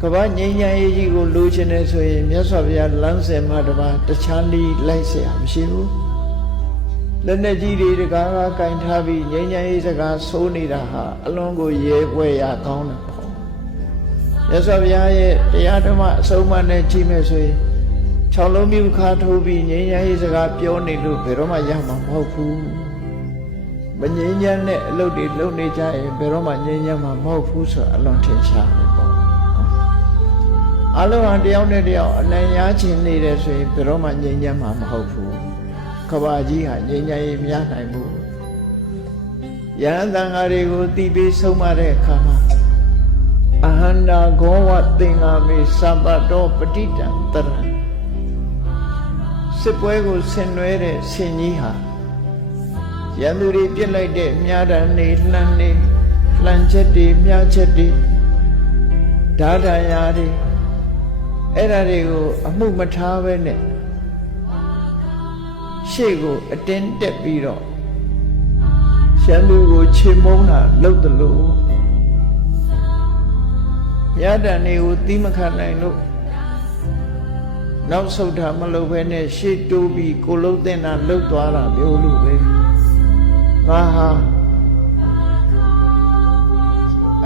ကဘာငြိမ်းချမ်းရေးကြီးကိုလိုချင်တယ်ဆိုရင်မြတ်စွာဘုရားလမ်းစဉ်မှာတပါတခြားနည်းလိုက်เสียမရှိဘူးလက်နဲ့ကြီးတွေတကားကင်ထားပြီးငြိမ်းချမ်းရေးစကားဆိုးနေတာဟာအလွန်ကိုရဲပွဲရကောင်းတယ်ပေါ့မြတ်စွာဘုရားရဲ့တရားဓမ္မအဆုံးအမနဲ့ကြည့်မယ်ဆိုရင်6လုံးမြူခါထိုးပြီးငြိမ်းချမ်းရေးစကားပြောနေလို့ဘယ်တော့မှရမှာမဟုတ်ဘူးမငြိမ်းချမ်းတဲ့အလုပ်တွေလုပ်နေကြရင်ဘယ်တော့မှငြိမ်းချမ်းမှာမဟုတ်ဘူးဆိုအလွန်ထင်ရှားတယ်ပေါ့အလုံးဟာတယောက်နဲ့တယောက်အနိုင်ရခြင်းနေတယ်ဆိုရင်ဘယ်တော့မှငြိမ်းချမ်းမှာမဟုတ်ဘူးကဘာကြီးဟာငြိမ်းချမ်းရေးမရနိုင်ဘူးယဟန်သံဃာတွေကိုတည်ပြီးဆုံးမတဲ့အခါမှာအဟန္တာဂောဝသင်္ဃာမေသဗ္ဗတောပဋိတံတရံစစ်ပွဲကိုဆင်နွှဲတဲ့ဆင်ကြီးဟာရန်သူတွေပြစ်လိုက်တဲ့မြားတန်နေလှန်ချက်တွေမြားချက်တွေဓာတရာတွေအဲ့ဒါတွေကိုအမှုမထားပဲနဲ့ရှေ့ကိုအတင်းတက်ပြီးတော့ရန်သူကိုချေမုန်းတာလုပ်တယ်လို့မြားတန်တွေကိုသီးမခံနိုင်လို့နောက်ဆုတ်တာမလုပ်ဘဲနဲ့ရှေ့တိုးပြီးကိုလုံးတင်တာလှုပ်သွားတာမျိုးလို့ပဲငါဟာ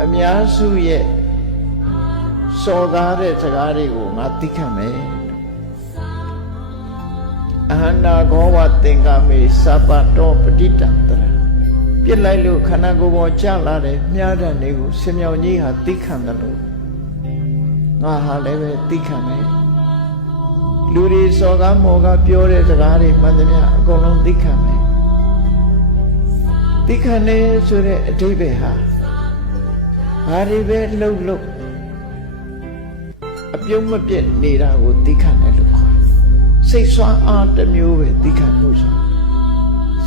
အများစုရဲ့စော်ကားတဲ့စကားတွေကိုငါသိခံမယ်အဟန္တာဂောဝသင်္ကာမေသဗ္ဗတောပဋိတံတရံပြစ်လိုက်လို့ခန္ဓာကိုယ်ပေါ်ကျလာတဲ့မြားတံတွေကိုဆင်မြောင်ကြီးဟာသိခံတယ်လို့ငါဟာလည်းပဲသိခံမယ်လူတွေစော်ကားမော်ကားပြောတဲ့စကားတွေမှန်သမျှအကုန်လုံးသိခံမယ်သိခံနေဆိုတဲ့အဓိပ္ပာယ်ဟာဘာတွေပဲလှုပ်အပြုံးမပြတ်နေတာကိုသိခံတယ်လို့ခေါ်တယ်စိတ်ဆွမ်းအားတစ်မျိုးပဲသိခံလို့ဆို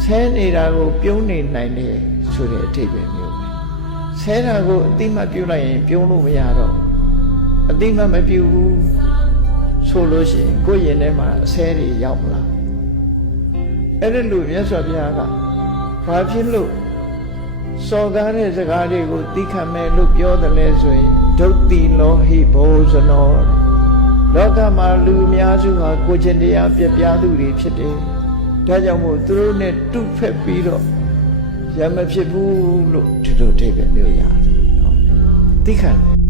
ဆဲနေတာကိုပြုံးနေနိုင်တယ်ဆိုတဲ့အဓိပ္ပာယ်မျိုးပဲဆဲတာကိုအတိမပြုတ်လိုက်ရင်ပြုံးလို့မရတော့အတိမမပြုတ်ဘူးဆိုလို့ရှိရင်ကိုယ့်ရင်ထဲမှာအဆဲတွေရောက်မလားအဲ့ဒါလို့မြတ်စွာဘုရားကဘာဖြစ်လို့စော်ကားတဲ့စကားတွေကိုသိခံမယ်လို့ပြောတယ်လဲဆိုရင်ဒုတိလောဟိဘောဇနောလောကမှာလူအများစုဟာကိုယ်ချင်းတရားပြပြသူတွေဖြစ်တယ်ဒါကြောင့်မို့သူတို့နဲ့တုဖက်ပြီးတော့ရမဖြစ်ဘူးလို့ဒီလိုအဓိပ္ပာယ်မျိုးရတယ်နော်သိခံတယ်